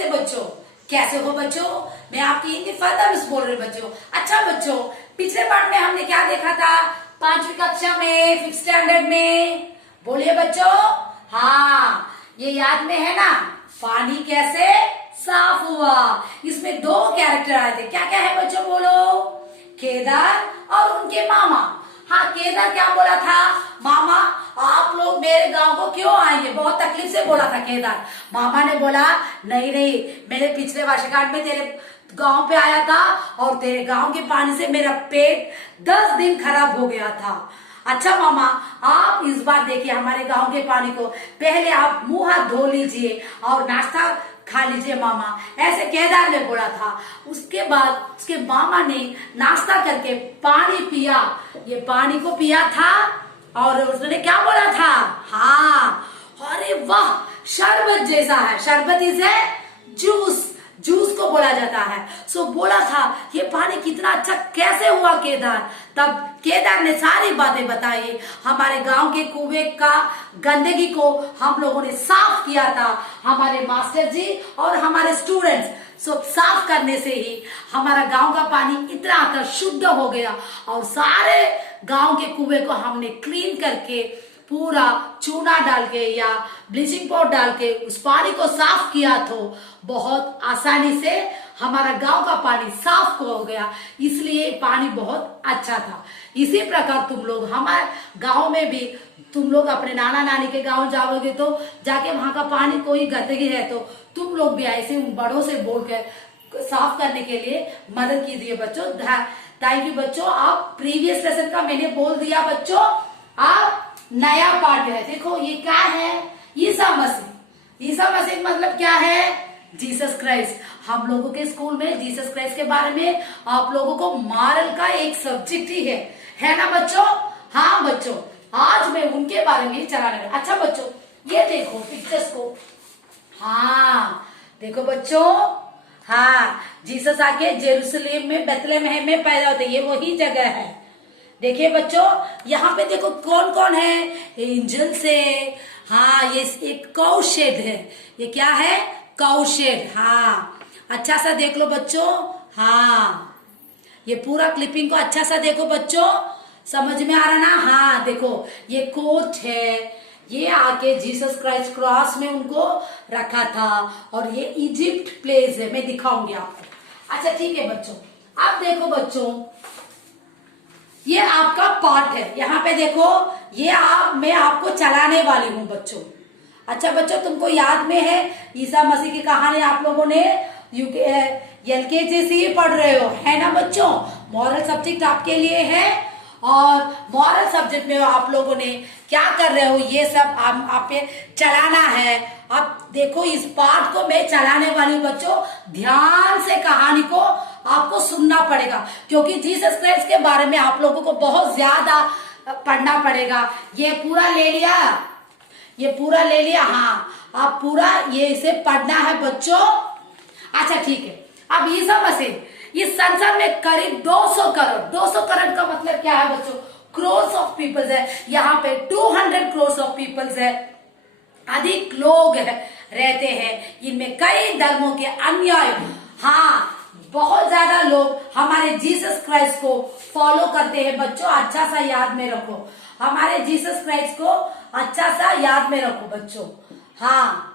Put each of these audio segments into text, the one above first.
नमस्ते बच्चों, कैसे हो बच्चों। मैं आपकी हिंदी फादर मिस बोल रही हूँ बच्चों। अच्छा बच्चों, पिछले पार्ट में हमने क्या देखा था? 5वीं कक्षा में, 5th स्टैंडर्ड में। बोलिए बच्चों। हाँ, ये याद में है ना, पानी कैसे साफ हुआ। इसमें 2 कैरेक्टर आए थे। क्या क्या है बच्चों, बोलो। केदार और उनके मामा। हाँ, केदार क्या बोला था? मामा, आप लोग मेरे गांव को क्यों आएंगे? बहुत तकलीफ से बोला था केदार। मामा ने बोला, नहीं नहीं, मेरे पिछले वर्षगांठ में तेरे गांव पे आया था और तेरे गांव के पानी से मेरा पेट 10 दिन खराब हो गया था। अच्छा मामा, आप इस बार देखिए हमारे गांव के पानी को, पहले आप मुंह हाथ धो लीजिए और नाश्ता खा लीजिए मामा, ऐसे केदार ने बोला था। उसके बाद उसके मामा ने नाश्ता करके पानी पिया। ये पानी को पिया था और उसने क्या बोला था? हाँ, अरे वाह, शरबत जैसा है। शरबत इसे जूस, जूस को बोला जाता है। सो बोला था ये पानी कितना अच्छा कैसे हुआ केदार। तब केदार ने सारी बातें बताई। हमारे गांव के कुएं का गंदगी को हम लोगों ने साफ किया था, हमारे मास्टर जी और हमारे स्टूडेंट्स। सो साफ करने से ही हमारा गांव का पानी इतना आता शुद्ध हो गया और सारे गांव के कुएं को हमने क्लीन करके पूरा चूना डाल के या ब्लीचिंग पाउडर डाल के उस पानी को साफ किया। तो बहुत आसानी से हमारा गांव का पानी साफ हो गया, इसलिए पानी बहुत अच्छा था। इसी प्रकार तुम लोग हमारे गांव में भी, तुम लोग अपने नाना नानी के गांव जाओगे तो जाके वहां का पानी कोई गंदगी है तो तुम लोग भी ऐसे बड़ों से बोल कर साफ करने के लिए मदद कीजिए बच्चों। थैंक यू बच्चों। आप प्रीवियस लेसन का मैंने बोल दिया बच्चों, आप नया पार्ट है। देखो ये क्या है? ईसा मसीह। ईसा मसीह मतलब क्या है? Jesus Christ. हम लोगों के स्कूल में जीसस क्राइस्ट के बारे में आप लोगों को मॉरल का एक सब्जेक्ट ही है ना बच्चों? हाँ बच्चों, आज मैं उनके बारे में चलाने वाला। अच्छा बच्चों, ये देखो पिक्चर्स को। हाँ देखो बच्चों, हाँ, जीसस आके जेरूसलेम में बेथलेहम में पैदा होते, ये वही जगह है। देखिए बच्चों, यहाँ पे देखो कौन कौन है? एंजल्स है। हाँ, ये एक काउ शेड है। ये क्या है? Cow shade. हाँ, अच्छा सा देख लो बच्चों। हाँ, ये पूरा क्लिपिंग को अच्छा सा देखो बच्चों, समझ में आ रहा ना? हाँ देखो, ये कोट है। ये आके जीसस क्राइस्ट क्रॉस में उनको रखा था और ये इजिप्ट प्लेस है, मैं दिखाऊंगी आपको। अच्छा ठीक है बच्चों, अब देखो बच्चों, ये आपका पार्ट है। यहाँ पे देखो, ये मैं आपको चलाने वाली हूँ बच्चों। अच्छा बच्चों, तुमको याद में है ईसा मसीह की कहानी? आप लोगों ने LKG से ही पढ़ रहे हो, है ना बच्चों? मॉरल सब्जेक्ट आपके लिए है और मॉरल सब्जेक्ट में आप लोगों ने क्या कर रहे हो, ये सब आप पे चलाना है। अब देखो, इस पार्ट को मैं चलाने वाली हूँ बच्चों। ध्यान से कहानी को आपको सुनना पड़ेगा क्योंकि जीसस क्राइस्ट के बारे में आप लोगों को बहुत ज्यादा पढ़ना पड़ेगा। ये पूरा ले लिया? ये पूरा ले लिया? हाँ, आप पूरा ये इसे पढ़ना है बच्चों। अच्छा ठीक है, अब ईसा मसीह इस संसार में करीब 200 करोड़, 200 करोड़ का मतलब क्या है बच्चों? क्रोर्स ऑफ पीपल्स है। यहाँ पे 200 क्रोर्स ऑफ पीपल्स है, अधिक लोग रहते हैं। इनमें कई धर्मों के अनुयायी, हाँ, बहुत ज्यादा लोग हमारे जीसस क्राइस्ट को फॉलो करते हैं बच्चों। अच्छा सा याद में रखो, हमारे जीसस क्राइस्ट को अच्छा सा याद में रखो बच्चों। हाँ,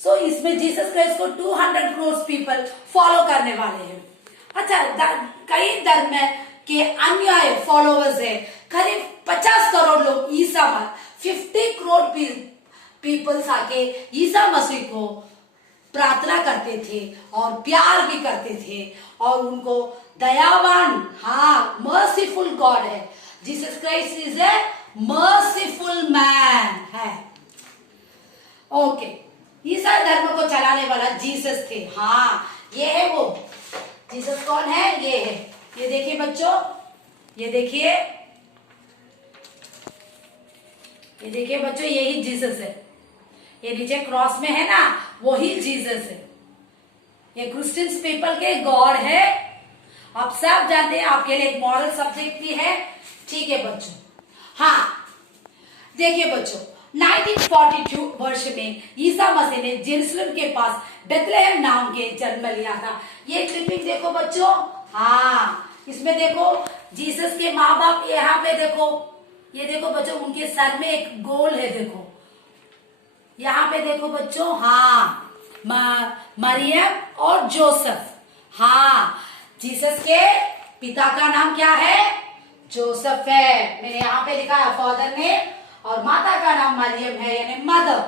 सो इसमें जीसस क्राइस्ट को 200 करोड़ पीपल फॉलो करने वाले हैं। अच्छा, कई धर्म के अनुयायी फॉलोवर्स है, करीब 50 करोड़ लोग। ईसा 50 करोड़ पीपल्स आके ईसा मसीह को प्रार्थना करते थे और प्यार भी करते थे और उनको दयावान, हाँ, मर्सीफुल गॉड है। Jesus Christ is a merciful man है। ओके, ईसाई धर्म को चलाने वाला जीसस थे। हाँ, ये है वो जीसस। कौन है? ये है। ये देखिए बच्चों, ये देखिए, ये देखिए बच्चों, यही जीसस है। ये नीचे क्रॉस में है ना, वही जीसस है। ये क्रिश्चियंस पीपल के गॉड है। आप सब जानते हैं, आपके लिए एक मॉरल सब्जेक्ट भी है। ठीक है बच्चों। हाँ देखिए बच्चों, 1942 वर्ष में ईसा मसीह ने जेरूसलम के पास बेथलेहम नाम के जन्म लिया था। ये क्लिपिंग देखो बच्चों, हाँ इसमें देखो जीसस के माँ बाप यहाँ पे देखो, ये देखो बच्चों उनके सर में एक गोल है, देखो यहाँ पे देखो बच्चों, हाँ मरियम और जोसेफ। हाँ जीसस के पिता का नाम क्या है? जोसेफ है, मैंने यहाँ पे लिखा है फादर ने, और माता का नाम मरियम है यानी मदर।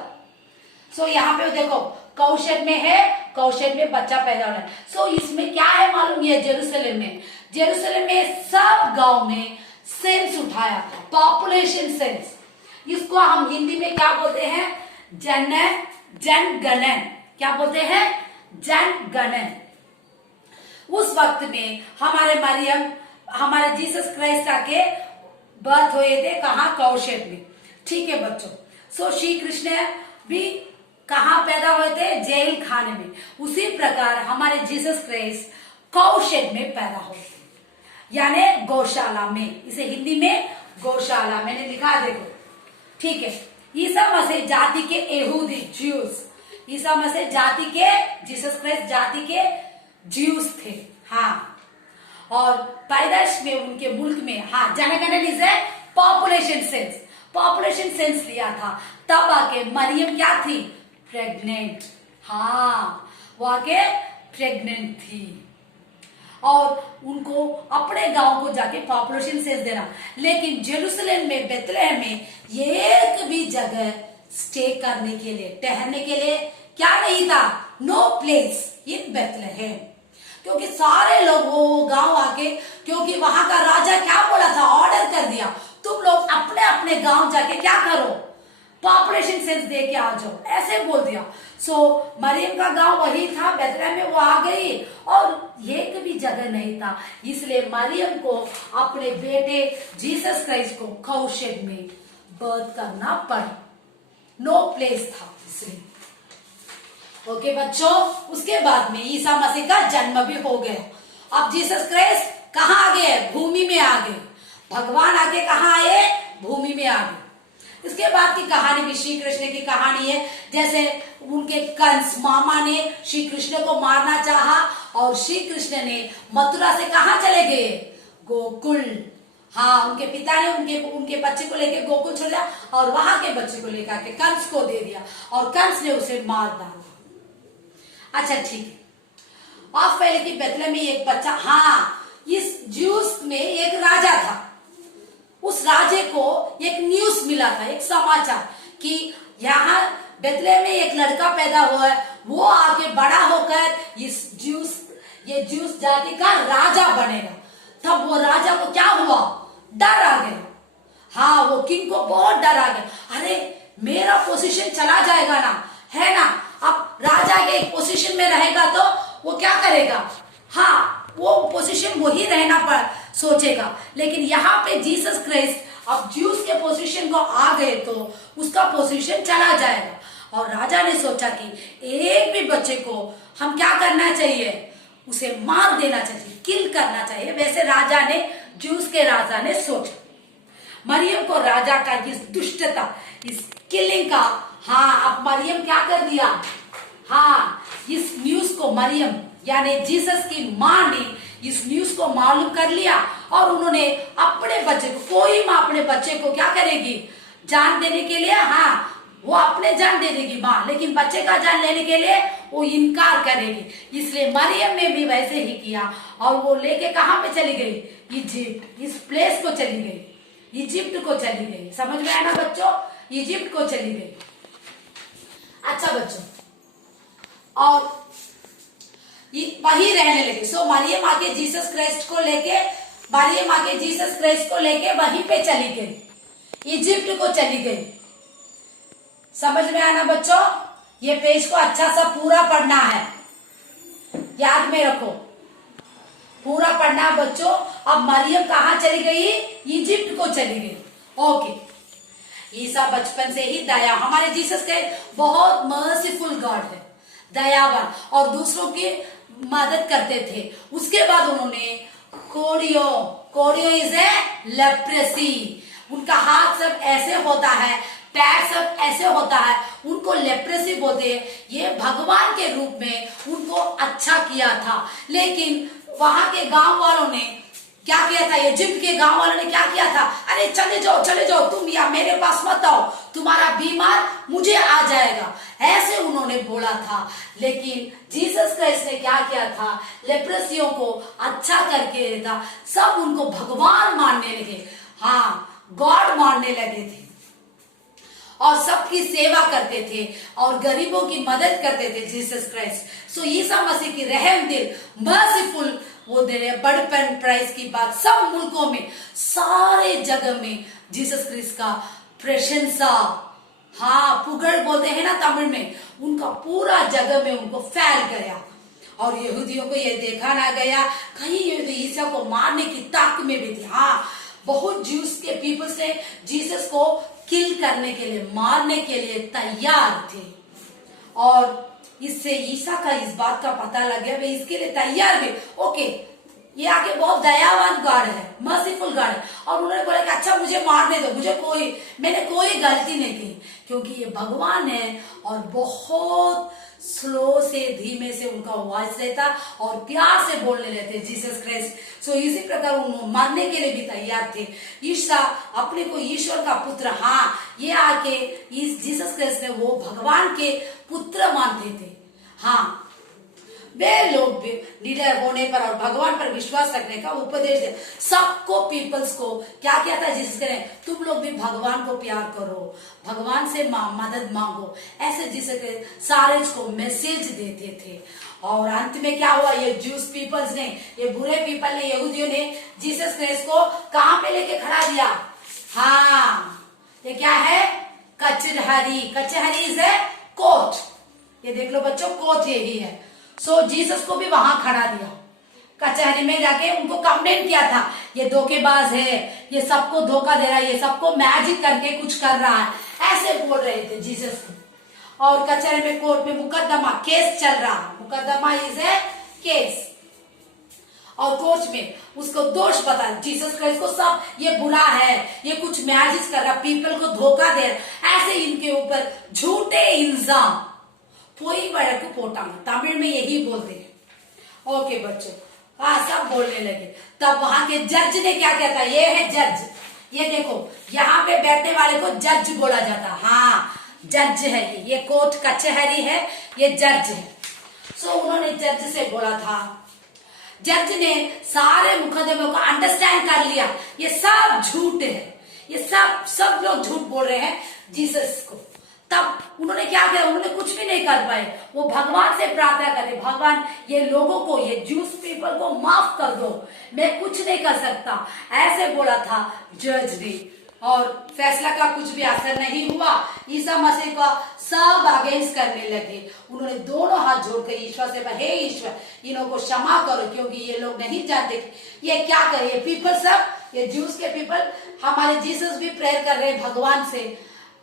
सो यहाँ पे देखो कौशल में है, कौशल में बच्चा पैदा हो रहा है। सो इसमें क्या है मालूम? ये जेरूसलम में सब गांव में सेंस उठाया था, पॉपुलेशन सेंस। इसको हम हिंदी में क्या बोलते हैं? जनगणन। क्या बोलते हैं? जनगणन। उस वक्त में हमारे जीसस क्राइस्ट आके बर्थ हुए थे, कहाँ? कौशल में। ठीक है बच्चों। सो श्री कृष्ण भी कहाँ पैदा हुए थे? जेल खाने में। उसी प्रकार हमारे जीसस क्राइस्ट कौशल में पैदा हुए, यानी गौशाला में। इसे हिंदी में गौशाला मैंने लिखा, देखो ठीक है। ईसा मसीह जाति के यहूदी ज्यूस, ईसा मसीह जाति के, जीसस क्राइस्ट जाति के ज्यूस थे। हाँ, और पैदाइश में उनके मुल्क में, हाँ जनगणन इज ए पॉपुलेशन सेंस लिया था। तब आके मरियम क्या थी? प्रेग्नेंट। हाँ वो आके प्रेग्नेंट थी, और उनको अपने गांव को जाके पॉपुलेशन सेंस देना। लेकिन जेरूसलम में, बेथलेहम में एक भी जगह स्टे करने के लिए, ठहरने के लिए क्या नहीं था? No place in Bethlehem. क्योंकि सारे लोग वो गांव आके, क्योंकि वहां का राजा क्या बोला था? ऑर्डर कर दिया, तुम लोग अपने अपने गांव जाके क्या करो? पॉपुलेशन सेंस दे के आ जाओ, ऐसे बोल दिया। सो मरियम का गांव वही था, बेथलेहम में वो आ गई, और एक भी जगह नहीं था। इसलिए मरियम को अपने बेटे जीसस क्राइस्ट को कौशल में बर्थ करना पड़ा, नो प्लेस था इसलिए। ओके बच्चों, उसके बाद में ईसा मसीह का जन्म भी हो गया। अब जीसस क्राइस्ट कहाँ आ गए? भूमि में आ गए। भगवान आके कहाँ आए? भूमि में आ गए। इसके बाद की कहानी भी श्री कृष्ण की कहानी है। जैसे उनके कंस मामा ने श्री कृष्ण को मारना चाहा, और श्री कृष्ण ने मथुरा से कहाँ चले गए? गोकुल। हाँ, उनके पिता ने उनके बच्चे को लेके गोकुल छोड़ा, और वहां के बच्चे को लेकर के कंस को दे दिया, और कंस ने उसे मार डाला। अच्छा ठीक है। और पहले की बेथलेहम में एक बच्चा, हाँ इस ज्यूस में एक राजा था। उस राजे को एक न्यूज मिला था, एक समाचार, कि यहाँ बेथलेहम में एक लड़का पैदा हुआ है, वो आगे बड़ा होकर ये ज्यूस जाति का राजा बनेगा। तब वो राजा को क्या हुआ? डर आ गया। हाँ, वो किंग को बहुत डर आ गया। अरे मेरा पोजीशन चला जाएगा ना, है ना? अब राजा के एक पोजीशन में रहेगा तो वो क्या करेगा? हाँ, वो पोजीशन वही रहना पर सोचेगा। लेकिन यहाँ पे जीसस क्राइस्ट अब ज्यूस के पोजीशन को आ गए तो उसका पोजीशन चला जाएगा। और राजा ने सोचा कि एक भी बच्चे को हम क्या करना चाहिए? उसे मार देना चाहिए, किल करना चाहिए। वैसे राजा ने, ज्यूस के राजा ने सोचा। मरियम को राजा का इस दुष्टता, इस किलिंग का, हाँ अब मरियम क्या कर दिया? हाँ, इस न्यूज को मरियम यानी जीसस की माँ ने इस न्यूज को मालूम कर लिया, और उन्होंने अपने बच्चे को, कोई माँ अपने बच्चे को क्या करेगी? जान देने के लिए, हाँ वो अपने जान दे देगी माँ, लेकिन बच्चे का जान लेने के लिए वो इनकार करेगी। इसलिए मरियम ने भी वैसे ही किया, और वो लेके कहाँ पे चली गई? इजिप्ट। इस प्लेस को चली गई, इजिप्ट को चली गई। समझ में आया ना बच्चों? इजिप्ट को चली गई। अच्छा बच्चों, और वही रहने लगे। सो मरियम आके जीसस क्राइस्ट को लेके वहीं पे चली गई, इजिप्ट को चली गई। समझ में आया ना बच्चों? ये पेज को अच्छा सा पूरा पढ़ना है, याद में रखो, पूरा पढ़ना है बच्चों। अब मरियम कहाँ चली गई? इजिप्ट को चली गई। ओके, ईसा बचपन से ही दया, हमारे जीसस के बहुत मर्सीफुल गॉड है, दयावान, और दूसरों की मदद करते थे। उसके बाद उन्होंने कोरियो इज ए लेप्रेसी, उनका हाथ सब ऐसे होता है पैर सब ऐसे होता है, उनको लेप्रेसी बोलते हैं। ये भगवान के रूप में उनको अच्छा किया था, लेकिन वहां के गांव वालों ने क्या किया था, इजिप्ट के गांव वालों ने क्या किया था, अरे चले जाओ तुम या मेरे पास मत आओ, तुम्हारा बीमार मुझे आ जाएगा, ऐसे उन्होंने बोला था। लेकिन जीसस क्राइस्ट ने क्या किया था, लेप्रेसियों को अच्छा करके देता, सब उनको भगवान मानने लगे, हाँ गॉड मानने लगे थे, और सबकी सेवा करते थे और गरीबों की मदद करते थे जीसस क्राइस्ट। सो ईसा मसीह की रहम दिल, मर्सीफुल, वो दे रहे बड़पन प्राइस की बात सब मुल्कों में, सारे जगह में जीसस क्राइस्ट का प्रशंसा, हाँ पुगड़ बोलते हैं ना तमिल में, उनका पूरा जगह में उनको फैल गया। और यहूदियों को ये देखा ना गया, कहीं यहूदी ईसा को मारने की ताक में भी थे। हाँ, बहुत ज्यूस के पीपल्स ने जीसस को किल करने के लिए, मारने के लिए तैयार थे, और इससे ईसा का इस बात का पता लग गया, वे इसके लिए तैयार भी, ओके ये आके बहुत दयावान गॉड है, मर्सीफुल गॉड है, और उन्होंने बोला कि अच्छा मुझे मारने दो, मैंने कोई गलती नहीं की, क्योंकि ये भगवान है, और बहुत स्लो से धीमे से उनका वॉइस रहता और प्यार से बोलने रहते जीसस क्राइस्ट। सो इसी प्रकार उन्होंने मरने के लिए भी तैयार थे। ईसा अपने को ईश्वर का पुत्र, हाँ ये आके इस जीसस क्राइस्ट ने वो भगवान के पुत्र मानते थे। हाँ, वे लोग भी लीडर होने पर और भगवान पर विश्वास रखने का उपदेश दे सबको, पीपल्स को क्या क्या था जिसके तुम लोग भी भगवान को प्यार करो, भगवान से मदद मांगो, ऐसे जिसके सारे को मैसेज देते थे। और अंत में क्या हुआ, ये जूस पीपल्स ने, ये बुरे पीपल ने, यहूदियों ने जीसस क्राइस्ट को कहां पे लेके खड़ा दिया, हाँ ये क्या है, कचहरी, कचहरी से कोर्ट, ये देख लो बच्चों कोर्ट यही है। सो जीसस को भी वहां खड़ा दिया, कचहरी में जाके उनको कंप्लेन किया था, ये धोखेबाज है, ये सबको धोखा दे रहा है, ये सबको मैजिक करके कुछ कर रहा है, ऐसे बोल रहे थे जीसस को। और कचहरी में, कोर्ट में मुकदमा, केस चल रहा, मुकदमा इज ए केस, और कोर्ट में उसको दोष बता जीसस क्राइस्ट को, सब ये बुरा है, ये कुछ मैजिक कर रहा, पीपल को धोखा दे रहा, ऐसे इनके ऊपर झूठे इल्जाम, कोई वड़क पोटांग, तमिल में यही बोलते हैं। ओके बच्चों, हाँ सब बोलने लगे। तब वहां के जज ने क्या कहता, ये है जज, ये देखो यहाँ पे बैठने वाले को जज बोला जाता, हाँ जज है ये कोर्ट कचहरी है, ये जज है। सो उन्होंने जज से बोला था, जज ने सारे मुकदमे को अंडरस्टैंड कर लिया, ये सब झूठ है, ये सब लोग झूठ बोल रहे हैं जीसस को। तब उन्होंने क्या किया, उन्होंने कुछ भी नहीं कर पाए, वो भगवान से प्रार्थना करे, भगवान ये लोगों को, ये जूस पीपल को माफ कर दो, मैं कुछ नहीं कर सकता, ऐसे बोला था जज ने। और फैसला का कुछ भी असर नहीं हुआ, ईसा मसीह का सब अगेंस्ट करने लगे। उन्होंने दोनों हाथ जोड़कर ईश्वर से, हे ईश्वर इन्हों को क्षमा करो, क्योंकि ये लोग नहीं जानते ये क्या करे, ये पीपल सब, ये जूस के पीपल, हमारे जीसस भी प्रेयर कर रहे भगवान से,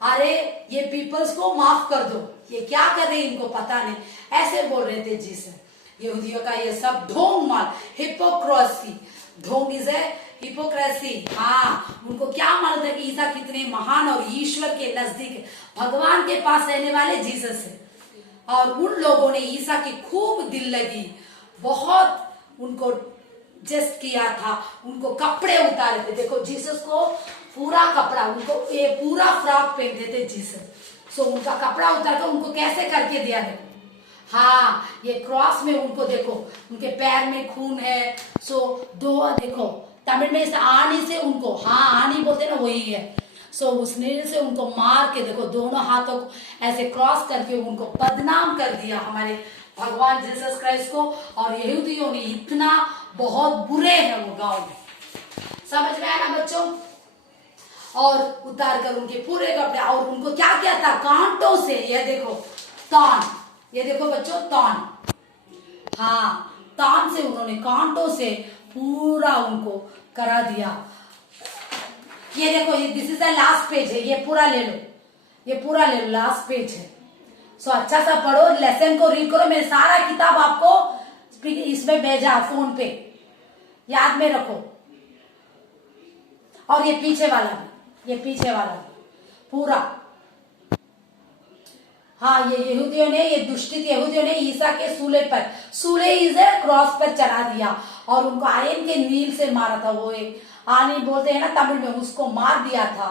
अरे ये पीपल्स को माफ कर दो, ये क्या कर रहे इनको पता नहीं, ऐसे बोल रहे थे जीसस। यहूदियों का ये सब ढोंग माल, हिपोक्रेसी, ढोंग इज ए हिपोक्रेसी, हाँ उनको क्या मालूम था कि ईसा कितने महान और ईश्वर के नजदीक भगवान के पास रहने वाले जीसस है। और उन लोगों ने ईसा की खूब दिल लगी, बहुत उनको जस्ट किया था, उनको कपड़े उतारे थे, देखो जीसस को पूरा कपड़ा, उनको ये पूरा फ्रॉक पहनते थे जीसस। सो उनका कपड़ा उतार कर उनको कैसे करके दिया है, हाँ ये क्रॉस में उनको देखो, उनके पैर में खून है। सो दो देखो तमिल में इस आनी से उनको, हाँ आनी बोलते ना वही है। सो उस नील से उनको मार के देखो, दोनों हाथों को ऐसे क्रॉस करके उनको बदनाम कर दिया हमारे भगवान जीसस क्राइस्ट को। और यहूदियों ने इतना बहुत बुरे हैं वो गांव में, समझ में आया ना बच्चों। और उतार कर उनके पूरे कपड़े, और उनको क्या किया था, कांटों से, ये देखो तान, ये देखो बच्चों तान, हाँ तान से उन्होंने कांटों से पूरा उनको करा दिया। ये देखो, ये this is the last page है, ये पूरा ले लो, ये पूरा ले लो, लास्ट पेज है। सो अच्छा सा पढ़ो, लेसन को रीड करो, मैंने सारा किताब आपको इसमें भेजा फोन पे, याद में रखो। और ये पीछे वाला भी, ये पीछे वाला भी पूरा हाँ, ये यहूदियों ने, ये दुष्टित यहूदियों ने ईसा के सूले इसे क्रॉस पर चढ़ा दिया और उनको आयन के नील से मारा था। वो आनी बोलते हैं ना तमिल में, उसको मार दिया था।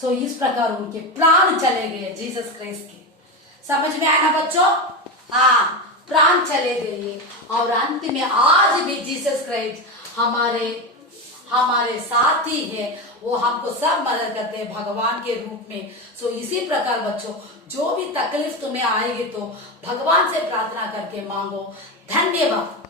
सो इस प्रकार उनके प्राण चले गए जीसस क्राइस्ट के। समझ में आया ना बच्चों? हाँ, प्राण चले गए और अंत में आज भी जीसस क्राइस्ट हमारे साथ ही है। वो हमको सब मदद करते हैं भगवान के रूप में। सो इसी प्रकार बच्चों, जो भी तकलीफ तुम्हें आएगी तो भगवान से प्रार्थना करके मांगो। धन्यवाद।